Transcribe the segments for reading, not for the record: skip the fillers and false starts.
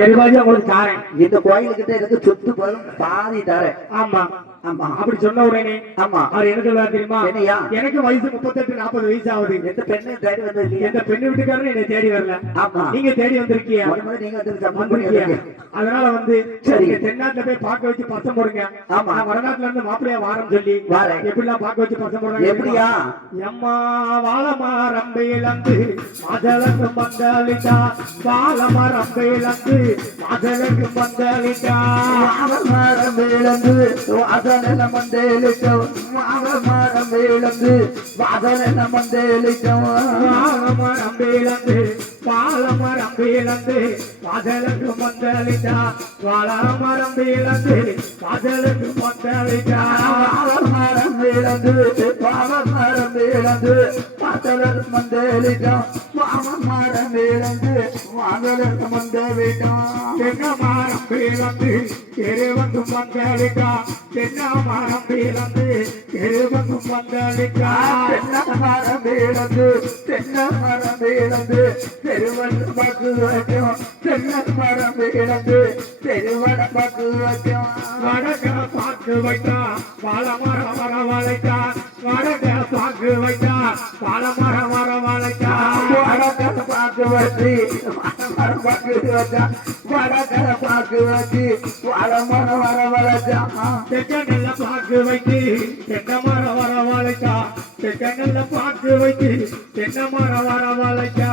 தெளிவாஜி உங்களுக்கு தாரேன். இந்த கோயிலுக்கிட்ட எனக்கு சொத்து பலம் பாதி தரேன். ஆமா ஆமா அப்படி சொன்ன உடனே ஆமா அவர் என்ன சொல்றாரு தெரியுமா? என்னையா? எனக்கு வயசு 38-40 வயசு ஆகுது. எந்த பெண்ணு தேடி வந்தது இல்லையா? எந்த பெண்ணு வீட்டுக்காரரும் என்னை தேடி வரல. ஆமா நீங்க தேடி வந்திருக்கீங்க. நீங்க வந்து சம்பந்தம் பண்ணிருக்கீங்க. அதனால வந்து சரி. நீங்க தென்னாட்டுல போய் பார்க்க வச்சு பசம் போடுங்க. ஆமா. நான் வடநாட்டுல இருந்து மாப்பிள்ளையா வாரம் சொல்லி வாரேன். எப்படிலாம் பார்க்க வச்சு பசம் போடுறாங்க எப்படியா? எம்மா வாழமரம்பையிலந்து மதலுக்கு மந்தளிட்டா, வாழமரம்பையிலந்து மதலுக்கு மந்தளிட்டா, மரம் விழுந்து வாசன மண்டேலிட்டோம். மரம் விழுந்து வாசன மண்டேலிட்டோம். வாழமரம்பையிலந்து வாழமரம்பையிலந்து மதலுக்கு மந்தளிட்டா, வாழமரம்பையிலந்து மதலுக்கு மந்தளிட்டா, மரம் விழுந்து மரம் விழுந்து வாசலர் மண்டேலிட்டோம். மரம் விழுந்து வாசலர் மண்டேலிட்டோம். தென்னமரம் பேலந்து எருவந்து பந்தளிக்கா, தென்னமரம் பேலந்து எருவந்து பந்தளிக்கா, தென்னமரம் விழுந்து தென்னமரம் விழுந்து தெருவன் பக்கு வைக்கும். தென்னமரம் விழுந்து தெருவன் பக்கு வைக்கும். வடக்க பாக்கு வைத்தா வாழமரம் வரவழைத்தா, வடக்க பாக்கு வைத்தா வாழமரம் வரவழைத்தா, வடக்கர பாக்கு வச்சு மரம் பக்கு வச்சா. வடக்கர பாக்கு வச்சு வாழமரம் வரவழைச்சா. தெக்கநல்ல பாக்கு வைத்து தென்னமரம் வரவழைத்தா, தெக்கநல்ல பாக்கு வைத்து தென்னமரம் வரவழைத்தா,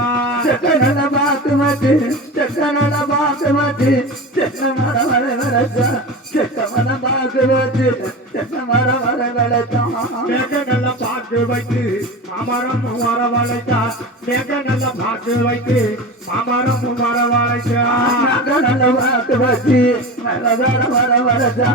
தென்னல பாக்கு வச்சு தென்னல பாக்கு வச்சு தென்னமரம் வரவழைச்சா. தென்னமரம் பாக்கு வச்சு தென்னமரம் வரவழைச்சா. தெக்கநல்ல பாக்கு வைத்து மாமரம் வரவழைத்தா, தெக்கநல்ல பாக்கு வைத்து மாமரம் வரவழைத்தா, நல்ல பாக்கு வச்சு நல்ல வர வர வரச்சா.